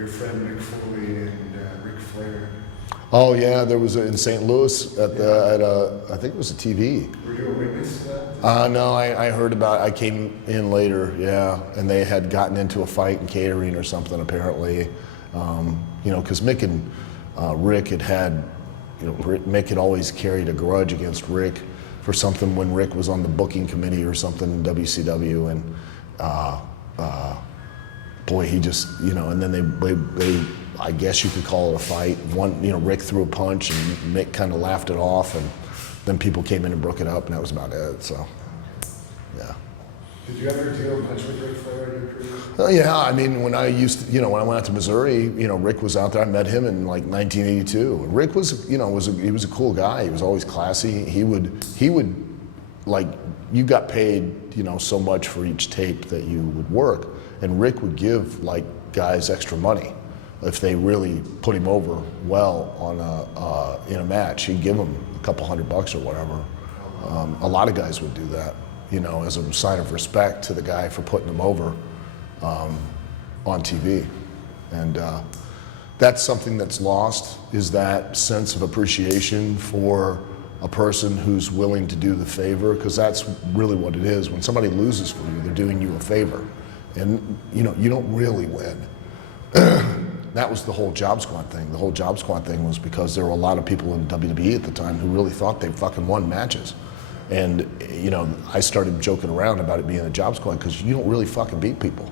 your friend Mick Foley and Ric Flair. Oh yeah, there was in St. Louis at I think it was a TV. Were you a witness to that? No, I heard about it. I came in later, yeah, and they had gotten into a fight in catering or something apparently. You know, because Mick and Rick had, you know, Mick had always carried a grudge against Rick for something when Rick was on the booking committee or something in WCW, and boy, he just, you know, and then they I guess you could call it a fight. One, you know, Rick threw a punch and Mick kind of laughed it off, and then people came in and broke it up, and that was about it. So, yeah. Did you ever deal much with Ric Flair in your career? Yeah, I mean, when I used to, you know, when I went out to Missouri, you know, Rick was out there. I met him in like 1982. Rick was, you know, he was a cool guy. He was always classy. He would like, you got paid, you know, so much for each tape that you would work, and Rick would give like guys extra money if they really put him over well on in a match. He'd give them a couple $100 or whatever. A lot of guys would do that, you know, as a sign of respect to the guy for putting him over on TV. And that's something that's lost, is that sense of appreciation for a person who's willing to do the favor, because that's really what it is. When somebody loses for you, they're doing you a favor. And you know, you don't really win. That was the whole Job Squad thing. The whole Job Squad thing was because there were a lot of people in WWE at the time who really thought they fucking won matches. And, you know, I started joking around about it being a Job Squad because you don't really fucking beat people.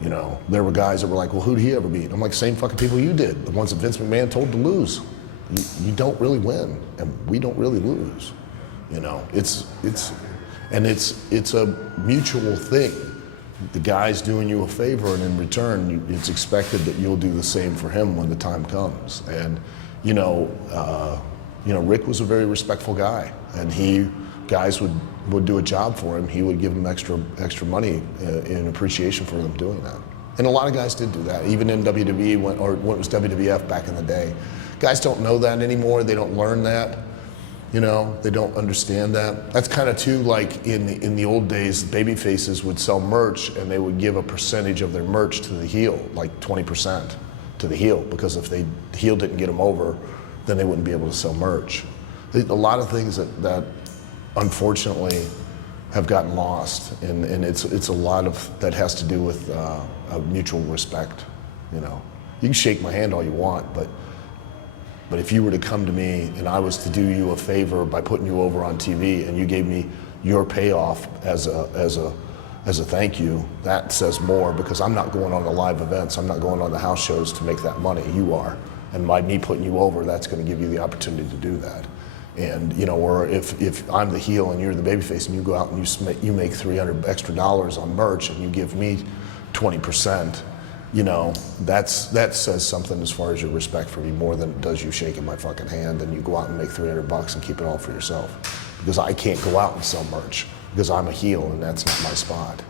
You know, there were guys that were like, well, who did he ever beat? I'm like, same fucking people you did, the ones that Vince McMahon told to lose. You don't really win, and we don't really lose. You know, it's a mutual thing. The guy's doing you a favor, and in return, it's expected that you'll do the same for him when the time comes. And you know, Rick was a very respectful guy, and guys would do a job for him. He would give them extra money in appreciation for them doing that. And a lot of guys did do that, even in WWE when it was WWF back in the day. Guys don't know that anymore. They don't learn that. You know, they don't understand that. That's kind of too like in the old days, baby faces would sell merch and they would give a percentage of their merch to the heel, like 20% to the heel, because if the heel didn't get them over, then they wouldn't be able to sell merch. A lot of things that unfortunately have gotten lost, and it's a lot of that has to do with a mutual respect. You know, you can shake my hand all you want, but if you were to come to me and I was to do you a favor by putting you over on TV and you gave me your payoff as a thank you, that says more, because I'm not going on the live events, I'm not going on the house shows to make that money. You are, and by me putting you over, that's going to give you the opportunity to do that. And you know, or if I'm the heel and you're the babyface and you go out and you make $300 extra on merch and you give me 20%. You know, that says something as far as your respect for me, more than it does you shaking my fucking hand and you go out and make $300 and keep it all for yourself. Because I can't go out and sell merch because I'm a heel and that's not my spot.